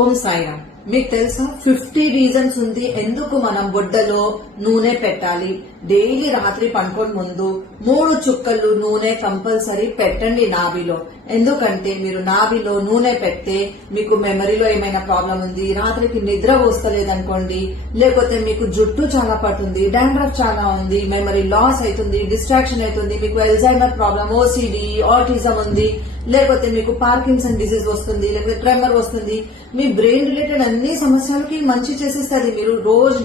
ఓం సాయిరామ్. మీకు తెలుసా 50 రీజన్స్ ఉంది ఎందుకు మనం బొడ్డలో నూనె పెట్టాలి. డైలీ రాత్రి పడుకోని ముందు 3 చుక్కలు నూనె కంపల్సరీ పెట్టండి నాభిలో. ఎందుకంటే మీరు నాభిలో నూనె పెడితే మీకు మెమరీలో ఏమైనా ప్రాబ్లం ఉంది, రాత్రికి నిద్ర వస్తలేదనుకోండి, లేకపోతే మీకు జుట్టు చాలా పడుతుంది, డాండ్రఫ్ చాలా ఉంది, మెమరీ లాస్ అవుతుంది, డిస్ట్రాక్షన్ అవుతుంది, మీకు ఎల్జైమర్ ప్రాబ్లం, ఓసిడి, ఆటిజం ఉంది, లేకపోతే మీకు పార్కిన్సన్ డిసీజ్ వస్తుంది, లేకపోతే ట్రెమర్ వస్తుంది, మీ బ్రెయిన్ రిలేటెడ్ అన్ని సమస్యలకి మంచి చేసేస్తుంది. మీరు రోజు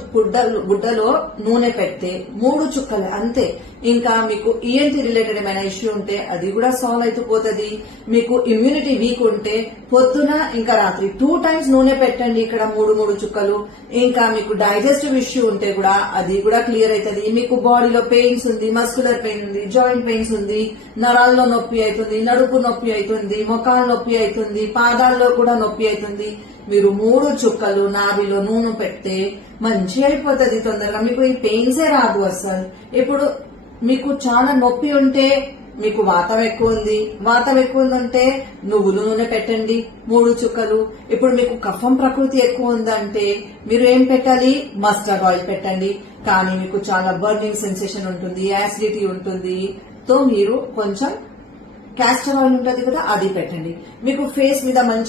గుడ్డలో నూనె పెడితే 3 చుక్కలు అంతే. ఇంకా మీకు ఈఎన్టీ రిలేటెడ్ ఏమైనా ఇష్యూ ఉంటే అది కూడా సాల్వ్ అవుతూ పోతుంది. మీకు ఇమ్యూనిటీ వీక్ ఉంటే పొద్దున ఇంకా రాత్రి 2 టైమ్స్ నూనె పెట్టండి, ఇక్కడ 3 చుక్కలు. ఇంకా మీకు డైజెస్టివ్ ఇష్యూ ఉంటే కూడా అది కూడా క్లియర్ అవుతుంది. మీకు బాడీలో పెయిన్స్ ఉంది, మస్కులర్ పెయిన్ ఉంది, జాయింట్ పెయిన్స్ ఉంది, నరాల్లో నొప్పి అవుతుంది, నడుపు నొప్పి అవుతుంది, మొఖాల నొప్పి అవుతుంది, పాదాల్లో కూడా నొప్పి అవుతుంది. మీరు 3 చుక్కలు నాభిలో నూనె పెడితే మంచి అయిపోతుంది తొందరగా. మీకు ఈ పెయిన్సే రాదు అసలు. ఇప్పుడు మీకు చాలా నొప్పి ఉంటే, మీకు వాతం ఎక్కువ ఉందంటే నువ్వుల నూనె పెట్టండి 3 చుక్కలు. ఇప్పుడు మీకు కఫం ప్రకృతి ఎక్కువ ఉందంటే మీరు ఏం పెట్టాలి, మస్టర్డ్ ఆయిల్ పెట్టండి. కానీ మీకు చాలా బర్నింగ్ సెన్సేషన్ ఉంటుంది, యాసిడిటీ ఉంటుంది, తో మీరు కొంచెం క్యాస్టర్ ఆయిల్ ఉంటుంది కదా, అది పెట్టండి. మీకు ఫేస్ మీద మంచి